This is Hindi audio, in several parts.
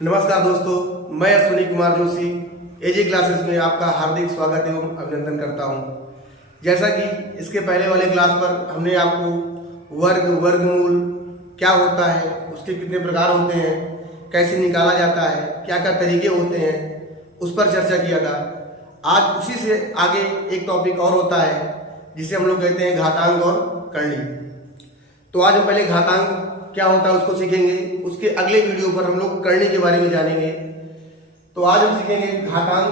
नमस्कार दोस्तों, मैं अश्विनी कुमार जोशी एजे क्लासेस में आपका हार्दिक स्वागत एवं अभिनंदन करता हूं। जैसा कि इसके पहले वाले क्लास पर हमने आपको वर्गमूल क्या होता है, उसके कितने प्रकार होते हैं, कैसे निकाला जाता है, क्या क्या तरीके होते हैं, उस पर चर्चा किया था। आज उसी से आगे एक टॉपिक और होता है जिसे हम लोग कहते हैं घातांक और करणी। तो आज हम पहले घातांक क्या होता है उसको सीखेंगे, उसके अगले वीडियो पर हम लोग करणी के बारे में जानेंगे। तो आज हम सीखेंगे घातांक।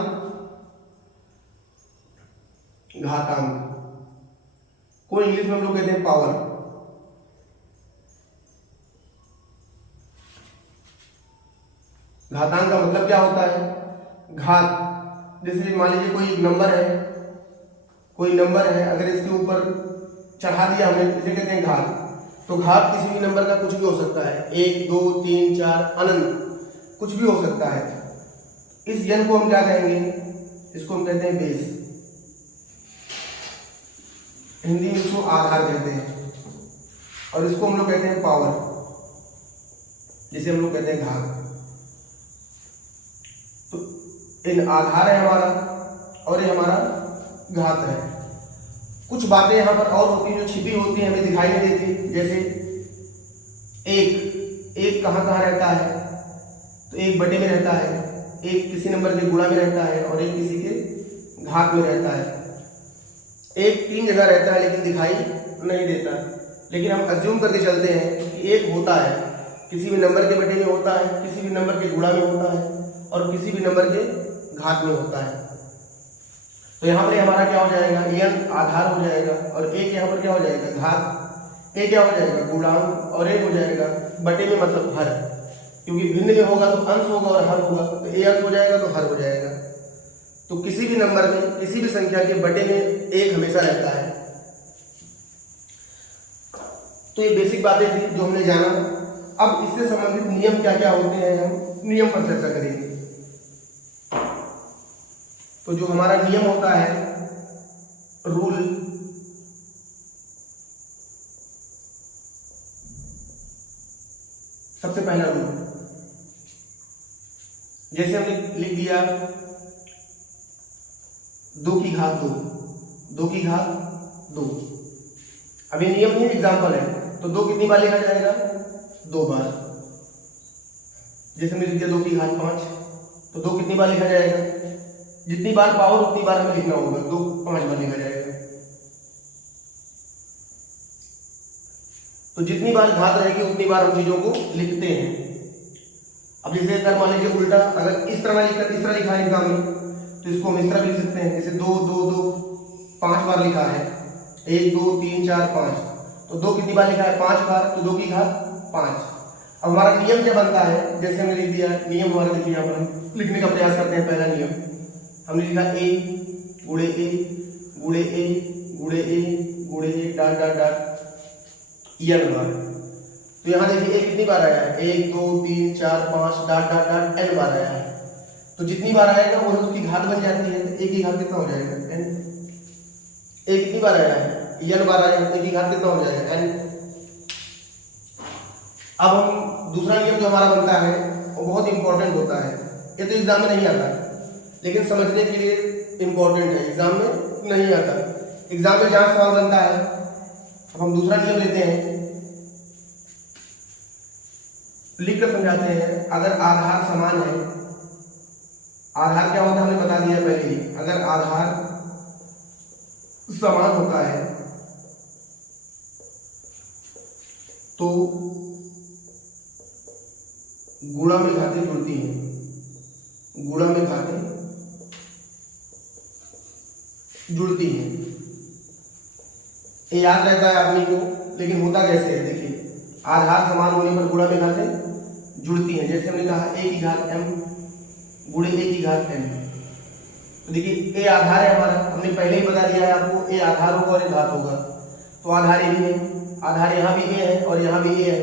को इंग्लिश में हम लोग कहते हैं पावर। घातांक का मतलब क्या होता है? घात, जैसे मान लीजिए कोई नंबर है, अगर इसके ऊपर चढ़ा दिया हमने, इसे कहते हैं घात। तो घात किसी भी नंबर का कुछ भी हो सकता है, 1 2 3 4 अनंत, कुछ भी हो सकता है। इस यन को हम क्या कहेंगे? इसको हम कहते हैं बेस। हिंदी में इसको आधार कहते हैं, और इसको हम लोग कहते हैं पावर, जिसे हम लोग कहते हैं घात। तो इन आधार है हमारा और ये हमारा घात है। कुछ बातें यहाँ पर और होती हैं जो छिपी होती हैं, हमें दिखाई नहीं देती। जैसे एक कहाँ कहाँ रहता है? तो एक बटे में रहता है, एक किसी नंबर के गुणा में रहता है, और एक किसी के घात में रहता है। एक 3 जगह रहता है लेकिन दिखाई नहीं देता, लेकिन हम अज्यूम करके चलते हैं कि एक होता है, किसी भी नंबर के बटे में होता है, किसी भी नंबर के गुणा में होता है, और किसी भी नंबर के घात में होता है। तो यहाँ पर हमारा क्या हो जाएगा? यन आधार हो जाएगा, और एक यहाँ पर क्या हो जाएगा? घात। एक क्या हो जाएगा? गुणांक, और एक हो जाएगा बटे में, मतलब हर, क्योंकि भिन्न में होगा तो अंश होगा और हर होगा, तो ए अंश हो जाएगा तो हर हो जाएगा। तो किसी भी नंबर में, किसी भी संख्या के बटे में एक हमेशा रहता है। तो ये बेसिक बातें थी जो हमने जाना। अब इससे संबंधित नियम क्या क्या होते हैं, हम नियम पर चर्चा करेंगे। तो जो हमारा नियम होता है, रूल, सबसे पहला रूल, जैसे हमने लिख दिया 2 की घात 2, 2 की घात 2। अब ये नियम नहीं, एग्जाम्पल है। तो 2 कितनी बार लिखा जाएगा? 2 बार। जैसे हमने लिख दिया 2 की घात 5, तो 2 कितनी बार लिखा जाएगा? जितनी बार पावर उतनी बार हमें लिखना होगा, 2 5 बार लिखा जाएगा। तो जितनी बार घात रहेगी उतनी बार हम चीजों को लिखते हैं। अब जैसे अगर मान लीजिए उल्टा, अगर इस तरह लिखा है एग्जाम में, तो इसको हम इस तरह लिख सकते हैं। जैसे 2 2 2 5 बार लिखा है, 1 2 3 4 5, तो 2 कितनी बार लिखा है? 5 बार, तो 2 की घात 5। अब हमारा नियम क्या बनता है? जैसे हमने लिख दिया नियम हमारा, देखिए यहाँ पर हम लिखने का प्रयास करते हैं। पहला नियम हमने लिखा ए गुणे ए गुणे ए गुणे ए गुणे ए डॉट डॉट डॉट n बार। तो यहाँ देखिए ए कितनी बार आया है? 1 2 3 4 5 डॉट डॉट डॉट n बार आया है। तो जितनी बार आएगा वो उसकी घात बन जाती है। तो ए की घात कितना हो जाएगा? n। ए कितनी बार आया है? n बार आया है, तो ए की घात कितना हो जाएगा? n। अब हम दूसरा नियम जो हमारा बनता है वो बहुत इंपॉर्टेंट होता है। ये तो एग्जाम में नहीं आता, लेकिन समझने के लिए इंपॉर्टेंट है, एग्जाम में नहीं आता। एग्जाम में जहां सवाल बनता है, अब हम दूसरा नियम लेते हैं, लिख कर समझाते हैं। अगर आधार समान है, आधार क्या होता है हमने बता दिया पहले ही। अगर आधार समान होता है तो गुणा में घातें जुड़ती हैं, गुणा में घातें जुड़ती हैं। ये याद रहता है आदमी को, लेकिन होता कैसे है? देखिए, आधार समान होने पर गुणा में घातें जुड़ती हैं। जैसे हमने कहा a की घात m गुणे a की घात n। तो देखिए a आधार है हमारा, हमने पहले ही बता दिया है आपको, a आधार होगा और a घात होगा। तो आधार ये भी है, आधार यहाँ भी a है और यहाँ भी a है,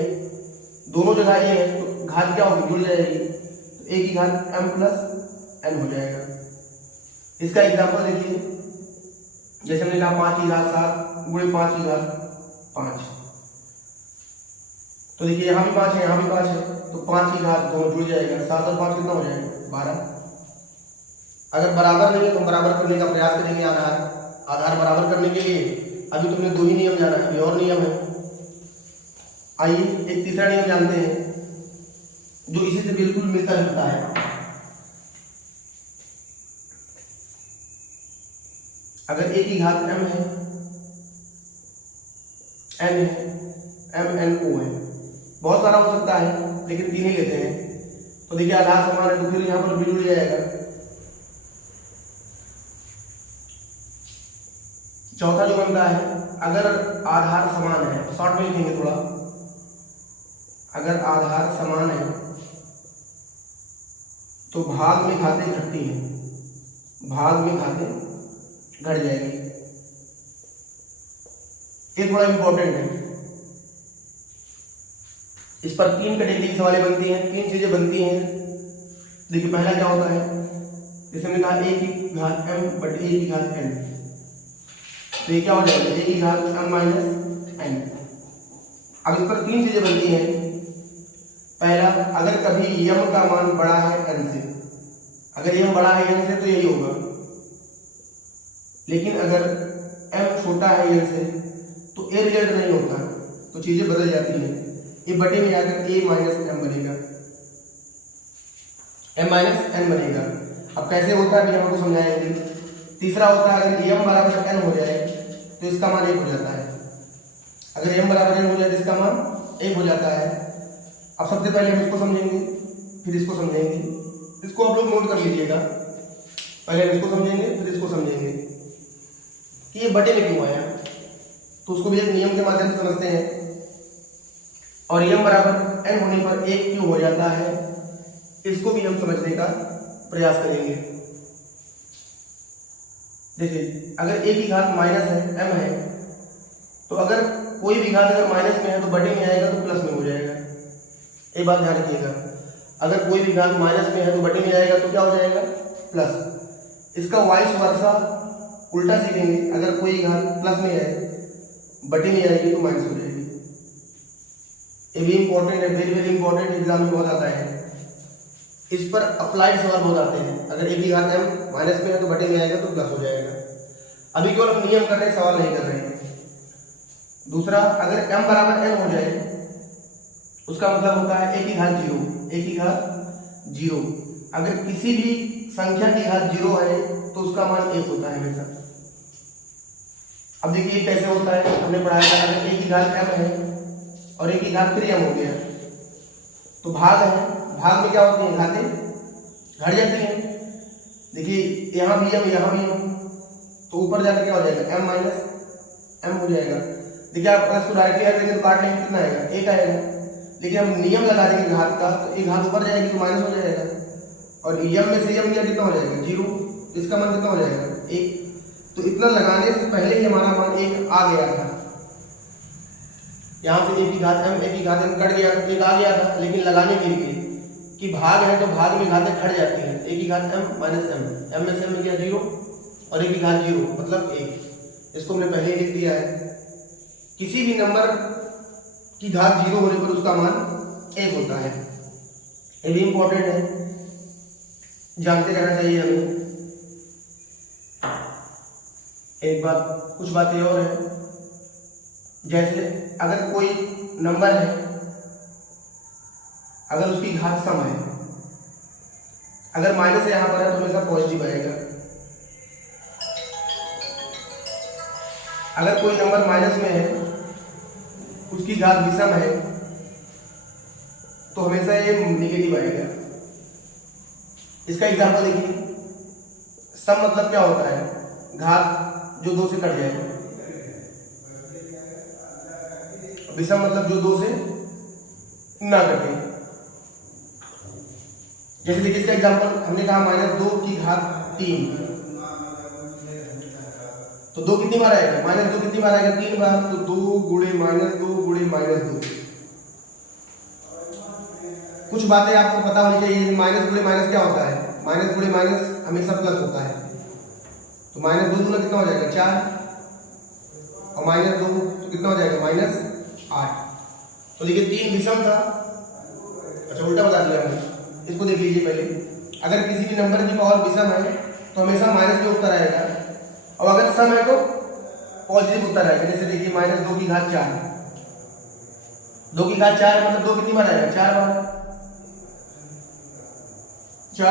दोनों जगह a है, तो घात क्या होगी? जुड़ जाएगी। तो a की घात m प्लस n हो जाएगा। इसका एग्जाम्पल देखिए, जैसे हमने कहा 5 की घात 7 गुणे 5 की घात 5। तो देखिए यहाँ भी 5 है, यहाँ भी 5 है, तो 5 की घात 2 जुड़ जाएगा, 7 और 5 कितना हो जाएगा 12। अगर बराबर नहीं है तो हम बराबर करने का प्रयास करेंगे। आधार बराबर करने के लिए अभी तुमने 2 ही नियम जाना है, अभी और नियम है। आइए एक तीसरा नियम जानते हैं जो इसी से बिल्कुल मिलता जुलता है। अगर a की घात m है, n है, m n o है, बहुत सारा हो सकता है लेकिन 3 ही लेते हैं। तो देखिए आधार समान है तो फिर यहाँ पर भी जुड़ जाएगा। चौथा जो बनता है, अगर आधार समान है, शॉर्ट में लिखेंगे थोड़ा, अगर आधार समान है तो भाग में घातें घटती हैं, भाग में घातें घट जाएगी। ये थोड़ा इंपॉर्टेंट है, इस पर 3 कैटेगरी की सवालें बनती हैं, 3 चीजें बनती हैं। देखिए पहला क्या होता है, जैसे हमने कहा a की घात m बट a की घात n, तो ये क्या हो जाएगा a की घात m माइनस n। अब इस पर 3 चीजें बनती हैं। पहला, अगर कभी m का मान बड़ा है n से, अगर m बड़ा है n से तो यही होगा, लेकिन अगर m छोटा है n से तो a रिजल्ट नहीं होता, तो चीजें बदल जाती हैं। ये बटे में जाकर a माइनस m बनेगा, m माइनस n बनेगा। अब कैसे होता है अभी हम आपको समझाएंगे। तीसरा होता है, अगर m बराबर n हो जाए तो इसका मान 1 हो जाता है। अगर m बराबर n हो जाए तो इसका मान 1 हो जाता है। अब सबसे पहले हम इसको समझेंगे, फिर इसको समझेंगे। इसको आप लोग नोट कर लीजिएगा, पहले हम इसको समझेंगे फिर इसको समझेंगे कि ये बटे में क्यों आया, तो उसको भी एक नियम के माध्यम से समझते हैं। और m बराबर n होने पर 1 क्यों हो जाता है, इसको भी हम समझने का प्रयास करेंगे। देखिए अगर a की घात माइनस है, m है, तो अगर कोई भी घात अगर माइनस में है तो बटे में आएगा तो प्लस में हो जाएगा। एक बात ध्यान रखिएगा, अगर कोई भी घात माइनस में है तो बटे में आएगा तो क्या हो जाएगा प्लस। इसका वाइस वर्सा उल्टा सीखेंगे, अगर कोई घात प्लस में है बटे में आएगी तो माइनस हो जाएगी। ये भी इंपॉर्टेंट है, वेरी वेरी इंपॉर्टेंट, एग्जाम में बहुत आता है। इस पर अप्लाइड सवाल बहुत आते हैं। अगर a की घात m माइनस में है तो बटे में आएगा तो प्लस हो जाएगा। अभी केवल हम नियम कर रहे हैं, सवाल नहीं कर रहे हैं। दूसरा, अगर m बराबर n हो जाए उसका मतलब होता है a की घात 0, a की घात 0। अगर किसी भी संख्या की घात 0 है तो उसका मान 1 होता है हमेशा। अब देखिए कैसे होता है, हमने पढ़ाया था, अगर a की घात m है और a की घात फिर m हो गया तो भाग है, भाग में क्या होती है घातें घट जाती हैं। देखिए यहाँ भी m यहाँ भी m, तो ऊपर जाकर क्या हो जाएगा m माइनस m हो जाएगा। देखिए आप अगर इसको डायरेक्टली हर जगह काट लेंगे कितना आएगा 1 आएगा, लेकिन हम नियम लगा देंगे घात का तो एक घात ऊपर जाएगी तो माइनस हो जाएगा, और m में से m गया कितना हो जाएगा 0, इसका मान कितना हो जाएगा 1। तो इतना लगाने से पहले ही हमारा मान 1 आ गया था। यहाँ से a की घात m कट गया तो 1 आ गया था, लेकिन लगाने के लिए कि भाग है तो भाग में घातें घट जाती हैं। a की घात m माइनस m में से m गया 0 और a की घात 0 मतलब 1। इसको हमने पहले लिख दिया है। किसी भी नंबर की घात 0 होने पर उसका मान 1 होता है। ये भी इंपॉर्टेंट है, जानते रहना चाहिए हमें। एक बात, कुछ बातें और है, जैसे अगर कोई नंबर है, अगर उसकी घात सम है, अगर माइनस यहां पर है तो हमेशा पॉजिटिव आएगा। अगर कोई नंबर माइनस में है, उसकी घात विषम है, तो हमेशा ये नेगेटिव आएगा। इसका एग्जांपल देखिए, सम मतलब क्या होता है, घात जो 2 से कट जाए, विषम मतलब जो 2 से ना कटे। जैसे देखिए इसका एग्जांपल हमने कहा -2 की घात 3, तो 2 कितनी बार आएगा, -2 कितनी बार आएगा 3 बार, तो 2 गुणे -2 गुणे -2। कुछ बातें आपको पता होनी चाहिए। माइनस गुणे माइनस क्या होता है, माइनस गुणे माइनस हमेशा प्लस होता है। तो -2 गुना कितना हो जाएगा 4, और -2 तो कितना हो जाएगा -8। तो देखिए 3 विषम था, अच्छा उल्टा बता दिया हमने, इसको देख लीजिए पहले। अगर किसी भी नंबर की पावर विषम है तो हमेशा माइनस में उत्तर आएगा, और अगर सम है तो पॉजिटिव उत्तर आएगा। जैसे देखिए -2 की घात 4, 2 की घात 4 मतलब 2 कितनी बार आएगा, 4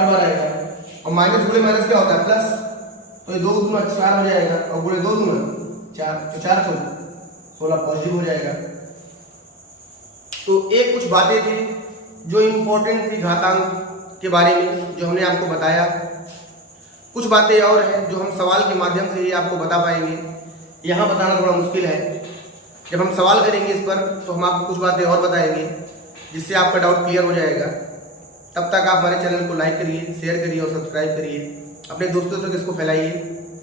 बार आएगा। और माइनस गुणे माइनस क्या होता है, प्लस, तो ये 2 गुना 4 हो जाएगा, और गुणे 2 गुना 4, तो 4 4 16 पॉजिटिव हो जाएगा। तो एक कुछ बातें थी जो इम्पोर्टेंट थी घातांक के बारे में, जो हमने आपको बताया। कुछ बातें और हैं जो हम सवाल के माध्यम से ही आपको बता पाएंगे, यहाँ बताना थोड़ा मुश्किल है। जब हम सवाल करेंगे इस पर तो हम आपको कुछ बातें और बताएंगे जिससे आपका डाउट क्लियर हो जाएगा। तब तक आप हमारे चैनल को लाइक करिए, शेयर करिए और सब्सक्राइब करिए, अपने दोस्तों तक इसको फैलाइए।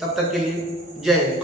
तब तक के लिए जय हिंद।